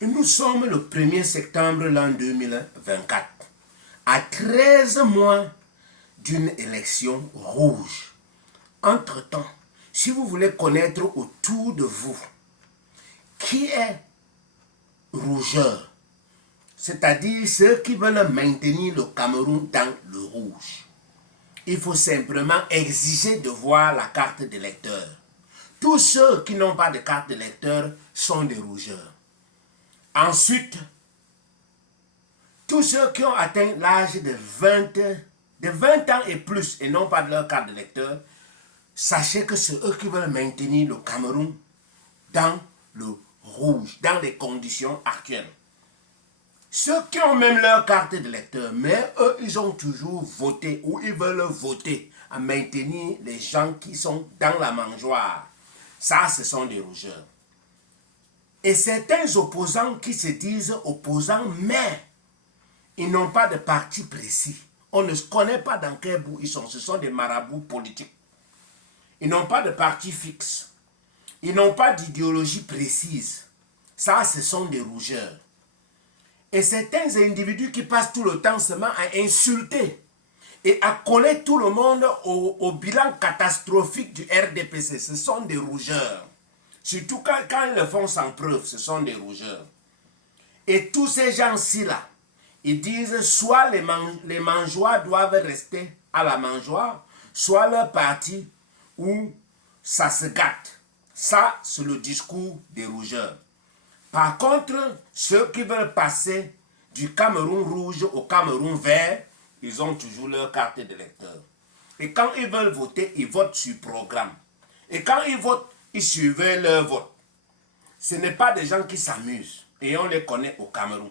Nous sommes le 1er septembre l'an 2024, à 13 mois d'une élection rouge. Entre-temps, si vous voulez connaître autour de vous qui est rougeur, c'est-à-dire ceux qui veulent maintenir le Cameroun dans le rouge, il faut simplement exiger de voir la carte d'électeur. Tous ceux qui n'ont pas de carte d'électeur sont des rougeurs. Ensuite, tous ceux qui ont atteint l'âge de 20 ans et plus et n'ont pas de leur carte d'électeur, sachez que c'est eux qui veulent maintenir le Cameroun dans le rouge, dans les conditions actuelles. Ceux qui ont même leur carte d'électeur, mais eux, ils ont toujours voté ou ils veulent voter à maintenir les gens qui sont dans la mangeoire. Ça, ce sont des rougeurs. Et certains opposants qui se disent opposants, mais ils n'ont pas de parti précis. On ne se connaît pas dans quel bout ils sont. Ce sont des marabouts politiques. Ils n'ont pas de parti fixe. Ils n'ont pas d'idéologie précise. Ça, ce sont des rougeurs. Et certains individus qui passent tout le temps seulement à insulter et à coller tout le monde au bilan catastrophique du RDPC, ce sont des rougeurs. Surtout quand ils le font sans preuve, ce sont des rougeurs. Et tous ces gens-ci là, ils disent soit les mangeoires doivent rester à la mangeoire, soit leur parti où ça se gâte. Ça, c'est le discours des rougeurs. Par contre, ceux qui veulent passer du Cameroun rouge au Cameroun vert, ils ont toujours leur carte d'électeur. Et quand ils veulent voter, ils votent sur programme. Et quand ils votent, ils surveillent leur vote. Ce n'est pas des gens qui s'amusent. Et on les connaît au Cameroun.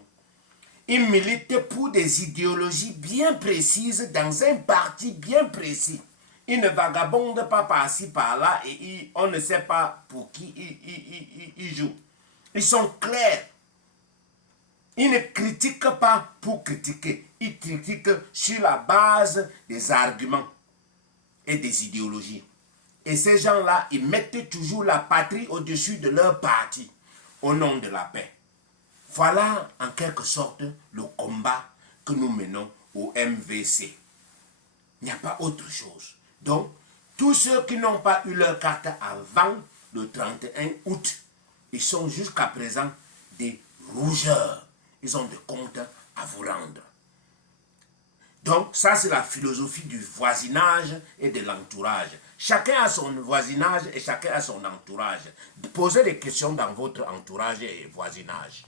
Ils militent pour des idéologies bien précises dans un parti bien précis. Ils ne vagabondent pas par-ci, par-là et on ne sait pas pour qui ils jouent. Ils sont clairs. Ils ne critiquent pas pour critiquer. Ils critiquent sur la base des arguments et des idéologies. Et ces gens-là, ils mettent toujours la patrie au-dessus de leur parti, au nom de la paix. Voilà en quelque sorte le combat que nous menons au MVC. Il n'y a pas autre chose. Donc, tous ceux qui n'ont pas eu leur carte avant le 31 août, ils sont jusqu'à présent des rougeurs. Ils ont des comptes à vous rendre. Donc, ça, c'est la philosophie du voisinage et de l'entourage. Chacun a son voisinage et chacun a son entourage. Posez des questions dans votre entourage et voisinage.